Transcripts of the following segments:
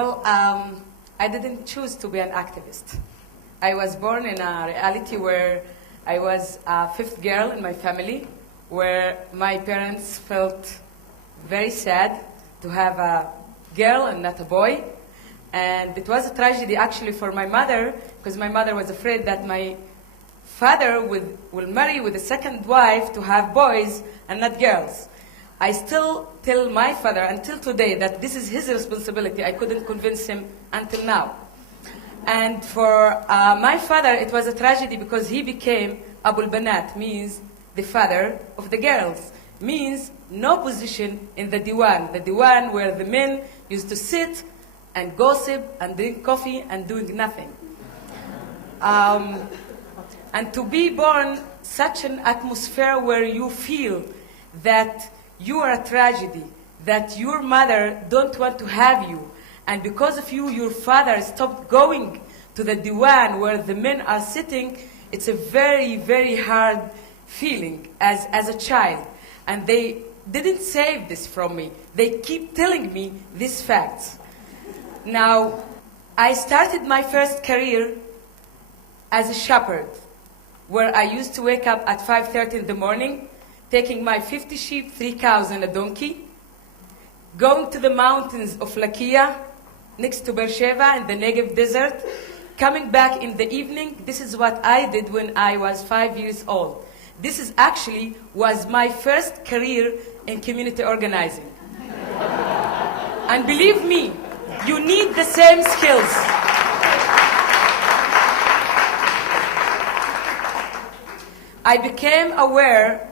Well, I didn't choose to be an activist. I was born in a reality where I was a fifth girl in my family, where my parents felt very sad to have a girl and not a boy. And it was a tragedy actually for my mother, because my mother was afraid that my father will marry with a second wife to have boys and not girls. I still tell my father until today that this is his responsibility. I couldn't convince him until now. And for my father, it was a tragedy because he became Abul Banat, means the father of the girls, means no position in the diwan where the men used to sit and gossip and drink coffee and doing nothing. And to be born such an atmosphere where you feel that you are a tragedy, that your mother don't want to have you, and because of you, your father stopped going to the diwan where the men are sitting, it's a very, very hard feeling as a child. And they didn't save this from me. They keep telling me these facts. Now, I started my first career as a shepherd, where I used to wake up at 5:30 in the morning, taking my 50 sheep, 3 cows, and a donkey, going to the mountains of Lakia, next to Beersheba in the Negev desert, coming back in the evening. This is what I did when I was 5 years old. This is actually was my first career in community organizing. And believe me, you need the same skills. I became aware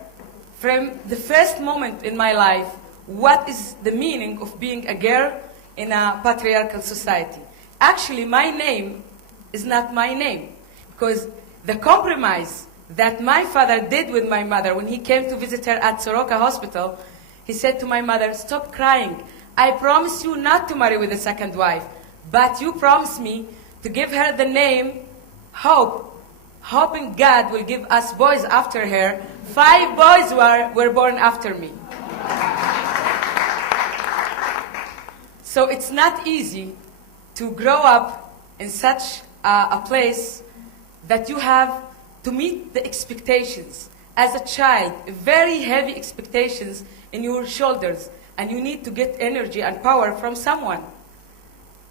from the first moment in my life what is the meaning of being a girl in a patriarchal society. Actually, my name is not my name, because the compromise that my father did with my mother when he came to visit her at Soroka Hospital, he said to my mother, "Stop crying. I promise you not to marry with a second wife, but you promise me to give her the name Hope, hoping God will give us boys after her. 5 boys were born after me." So it's not easy to grow up in such a place that you have to meet the expectations. As a child, very heavy expectations in your shoulders, and you need to get energy and power from someone.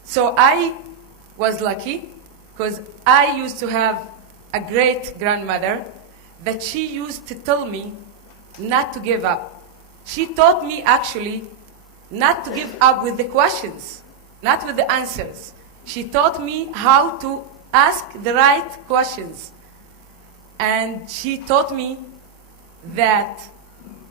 So I was lucky because I used to have a great grandmother that she used to tell me not to give up. She taught me actually not to give up with the questions, not with the answers. She taught me how to ask the right questions. And she taught me that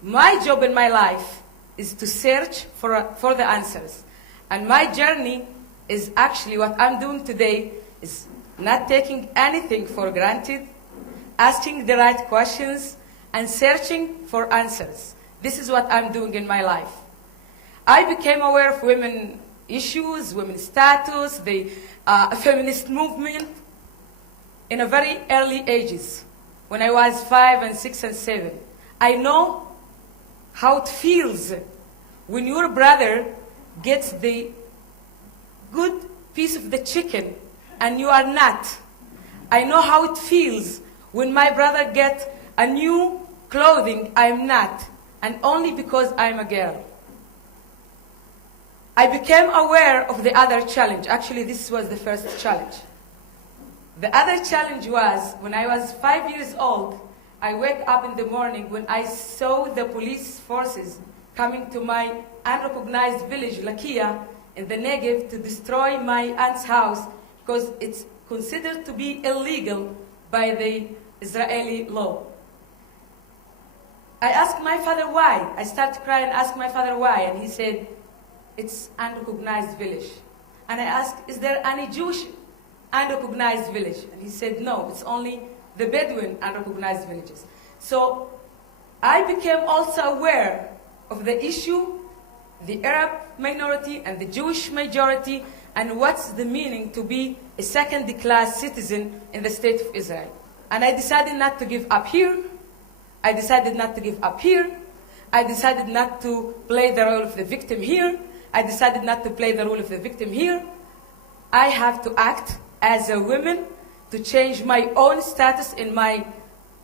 my job in my life is to search for the answers. And my journey is actually what I'm doing today is not taking anything for granted, asking the right questions, and searching for answers. This is what I'm doing in my life. I became aware of women issues, women's status, the feminist movement in a very early ages, when I was 5 and 6 and 7. I know how it feels when your brother gets the good piece of the chicken and you are not. I know how it feels when my brother gets a new clothing, I'm not, and only because I'm a girl. I became aware of the other challenge. Actually, this was the first challenge. The other challenge was, when I was 5 years old, I wake up in the morning when I saw the police forces coming to my unrecognized village, Lakia, in the Negev, to destroy my aunt's house because it's considered to be illegal by the Israeli law. I asked my father why. I started crying and asked my father why, and he said, "It's unrecognized village." And I asked, "Is there any Jewish unrecognized village?" And he said, "No, it's only the Bedouin unrecognized villages." So I became also aware of the issue, the Arab minority and the Jewish majority, and what's the meaning to be a second-class citizen in the state of Israel. And I decided not to give up here. I decided not to give up here. I decided not to play the role of the victim here. I decided not to play the role of the victim here. I have to act as a woman to change my own status in my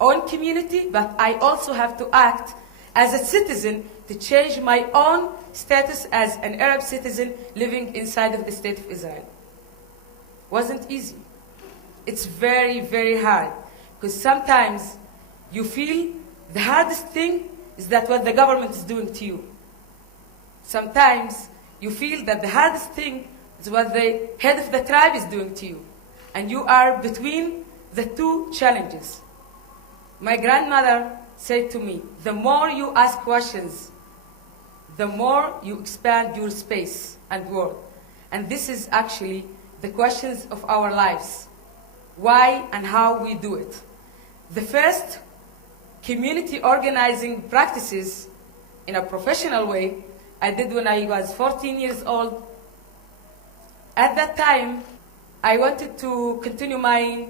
own community, but I also have to act as a citizen to change my own status as an Arab citizen living inside of the state of Israel. Wasn't easy. It's very, very hard, because sometimes you feel the hardest thing is that what the government is doing to you. Sometimes you feel that the hardest thing is what the head of the tribe is doing to you. And you are between the two challenges. My grandmother said to me, the more you ask questions, the more you expand your space and world. And this is actually the questions of our lives. Why and how we do it. The first community organizing practices in a professional way I did when I was 14 years old. At that time, I wanted to continue my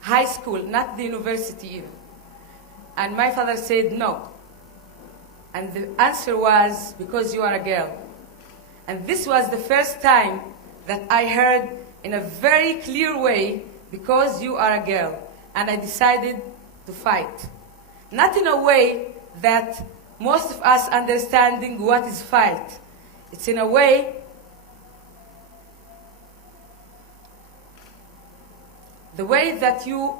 high school, not the university even. And my father said no. And the answer was, because you are a girl. And this was the first time that I heard in a very clear way, because you are a girl. And I decided to fight. Not in a way that most of us understanding what is fight. It's in a way the way that you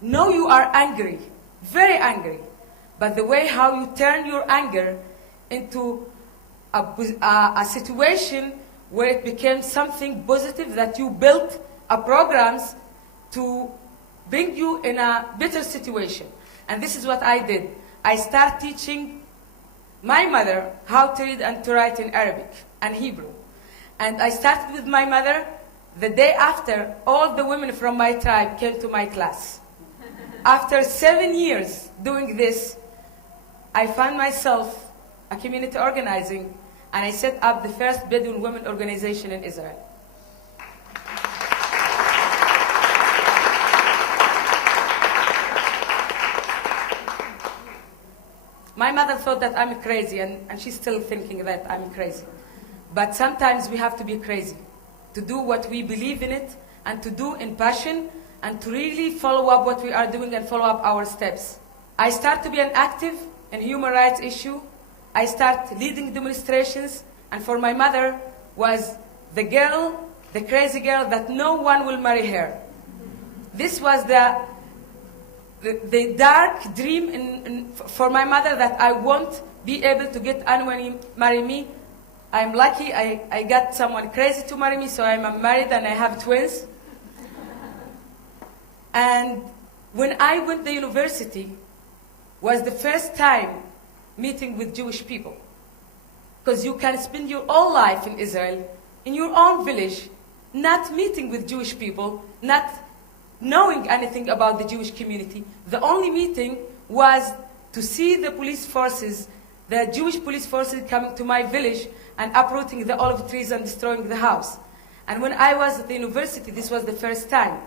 know you are angry, very angry, but the way how you turn your anger into a situation where it became something positive, that you built programs to bring you in a better situation. And this is what I did. I started teaching my mother how to read and to write in Arabic and Hebrew. And I started with my mother. The day after, all the women from my tribe came to my class. After 7 years doing this, I found myself a community organizing, and I set up the first Bedouin women organization in Israel. My mother thought that I'm crazy, and she's still thinking that I'm crazy. But sometimes we have to be crazy to do what we believe in it, and to do in passion, and to really follow up what we are doing and follow up our steps. I start to be an active in human rights issue. I start leading demonstrations, and for my mother was the girl, the crazy girl that no one will marry her. This was the dark dream for my mother, that I won't be able to get anyone to marry me. I'm lucky I got someone crazy to marry me, so I'm married and I have twins. And when I went to the university, was the first time meeting with Jewish people. Because you can spend your whole life in Israel, in your own village, not meeting with Jewish people, not knowing anything about the Jewish community. The only meeting was to see the police forces, the Jewish police forces coming to my village and uprooting the olive trees and destroying the house. And when I was at the university, this was the first time.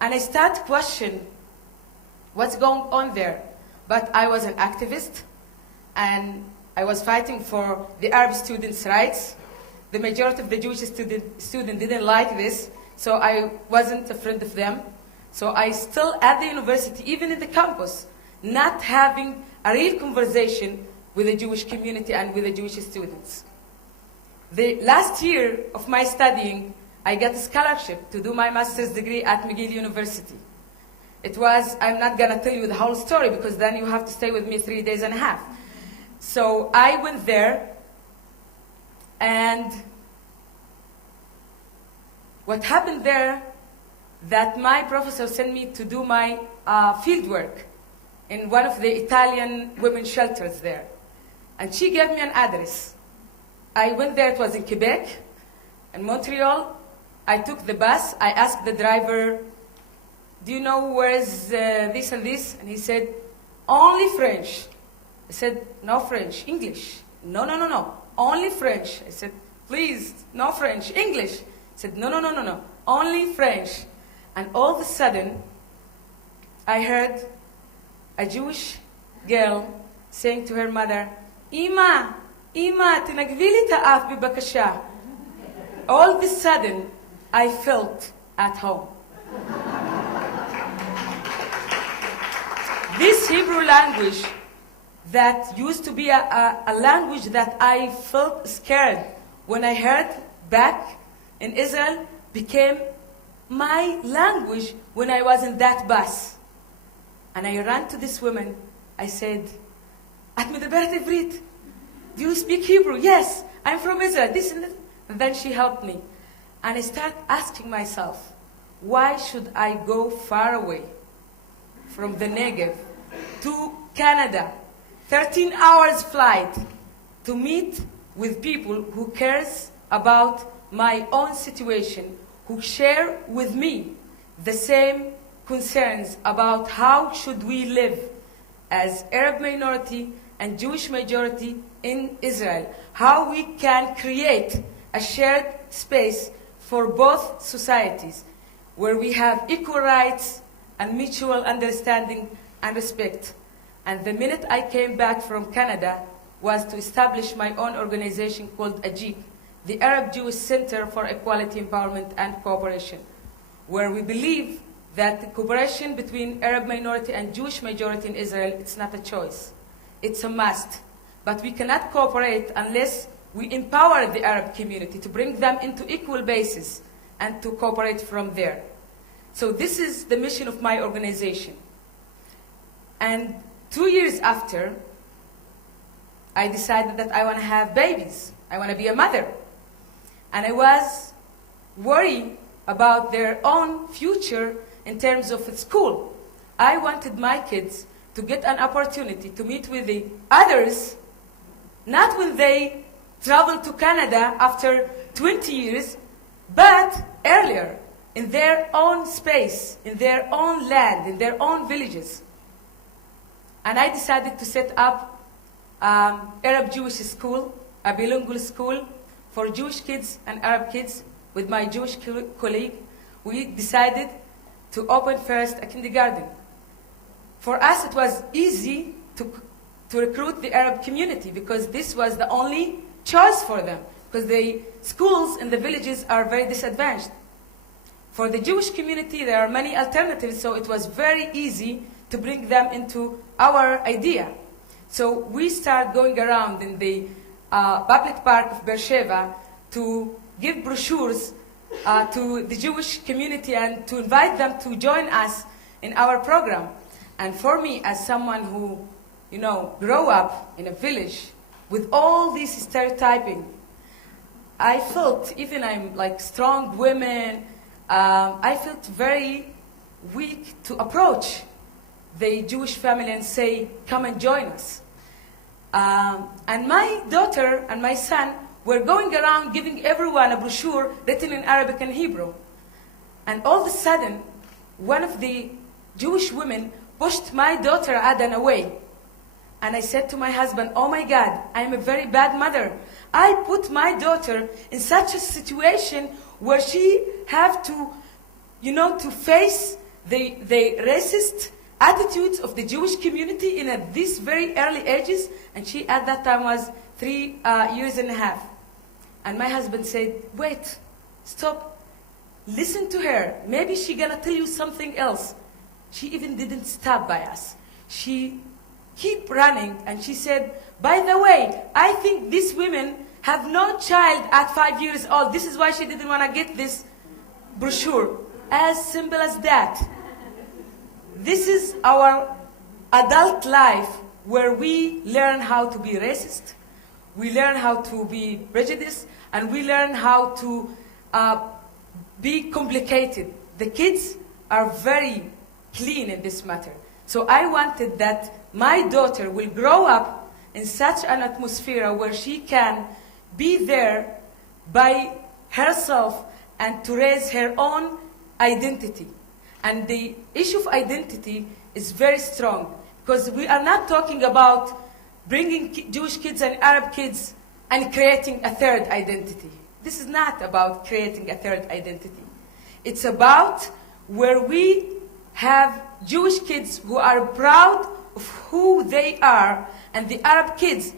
And I started questioning what's going on there. But I was an activist, and I was fighting for the Arab students' rights. The majority of the Jewish students didn't like this, so I wasn't a friend of them. So I still, at the university, even in the campus, not having a real conversation with the Jewish community and with the Jewish students. The last year of my studying, I got a scholarship to do my master's degree at McGill University. It was, I'm not going to tell you the whole story, because then you have to stay with me 3 days and a half. So I went there, and what happened there, that my professor sent me to do my field work in one of the Italian women's shelters there. And she gave me an address. I went there, it was in Quebec, in Montreal. I took the bus. I asked the driver, do you know where is this and this? And he said, only French. I said, no French, English. No, only French. I said, please, no French, English. He said, no, only French. And all of a sudden, I heard a Jewish girl saying to her mother, Ima, Ima, tinagvi li ta'af bibakasha. All of a sudden, I felt at home. This Hebrew language that used to be a language that I felt scared when I heard back in Israel became my language when I was in that bus. And I ran to this woman. I said, "At medaberet Ivrit? Do you speak Hebrew?" "Yes, I'm from Israel." This and that. And then she helped me. And I started asking myself, why should I go far away from the Negev to Canada, 13 hours flight, to meet with people who cares about my own situation, who share with me the same concerns about how should we live as Arab minority and Jewish majority in Israel, how we can create a shared space for both societies where we have equal rights and mutual understanding and respect. And the minute I came back from Canada was to establish my own organization called AJEEC, the Arab Jewish Center for Equality, Empowerment and Cooperation, where we believe that the cooperation between Arab minority and Jewish majority in Israel, it's not a choice. It's a must. But we cannot cooperate unless we empower the Arab community to bring them into equal basis and to cooperate from there. So this is the mission of my organization. And 2 years after, I decided that I want to have babies. I want to be a mother. And I was worried about their own future in terms of school. I wanted my kids to get an opportunity to meet with the others, not when they travel to Canada after 20 years, but earlier, in their own space, in their own land, in their own villages. And I decided to set up Arab Jewish school, a bilingual school for Jewish kids and Arab kids with my Jewish colleague. We decided to open first a kindergarten. For us, it was easy to recruit the Arab community because this was the only choice for them, because the schools in the villages are very disadvantaged. For the Jewish community, there are many alternatives, so it was very easy to bring them into our idea. So we start going around in the public park of Beersheba to give brochures to the Jewish community and to invite them to join us in our program. And for me, as someone who, grew up in a village with all this stereotyping, I felt, even I'm like strong women, I felt very weak to approach the Jewish family and say, "Come and join us." And my daughter and my son were going around giving everyone a brochure written in Arabic and Hebrew. And all of a sudden, one of the Jewish women pushed my daughter Adan away. And I said to my husband, "Oh my God, I am a very bad mother. I put my daughter in such a situation where she have to, to face the racist attitudes of the Jewish community in these very early ages." And she at that time was 3 years and a half. And my husband said, "Wait, stop, listen to her. Maybe she's gonna tell you something else." She even didn't stop by us. She keep running, and she said, "By the way, I think these women have no child at 5 years old. This is why she didn't want to get this brochure." As simple as that. This is our adult life where we learn how to be racist, we learn how to be prejudiced, and we learn how to be complicated. The kids are very clean in this matter. So I wanted that my daughter will grow up in such an atmosphere where she can be there by herself and to raise her own identity. And the issue of identity is very strong, because we are not talking about bringing Jewish kids and Arab kids and creating a third identity. This is not about creating a third identity. It's about where we have Jewish kids who are proud of who they are, and the Arab kids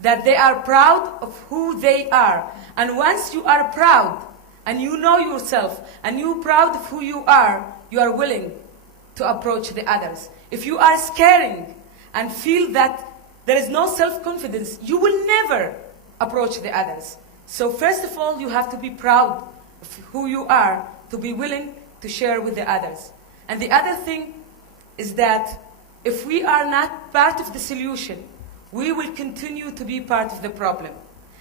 that they are proud of who they are. And once you are proud, and you know yourself, and you're proud of who you are willing to approach the others. If you are scaring and feel that there is no self-confidence, you will never approach the others. So first of all, you have to be proud of who you are, to be willing to share with the others. And the other thing is that if we are not part of the solution, we will continue to be part of the problem.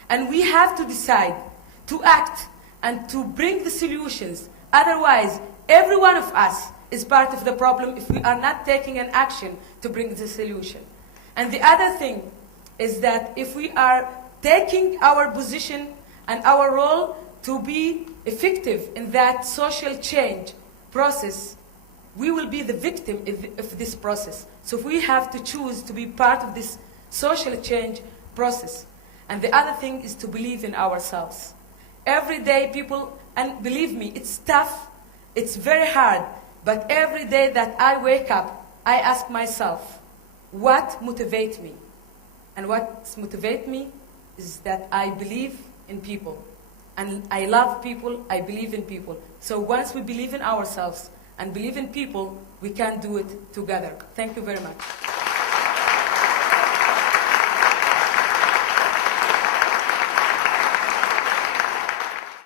And we have to decide to act and to bring the solutions. Otherwise, every one of us is part of the problem if we are not taking an action to bring the solution. And the other thing is that if we are taking our position and our role to be effective in that social change process, we will be the victim of this process. So we have to choose to be part of this social change process. And the other thing is to believe in ourselves. Every day people, and believe me, it's tough, it's very hard, but every day that I wake up, I ask myself, what motivates me? And what motivates me is that I believe in people. And I love people, I believe in people. So once we believe in ourselves and believe in people, we can do it together. Thank you very much.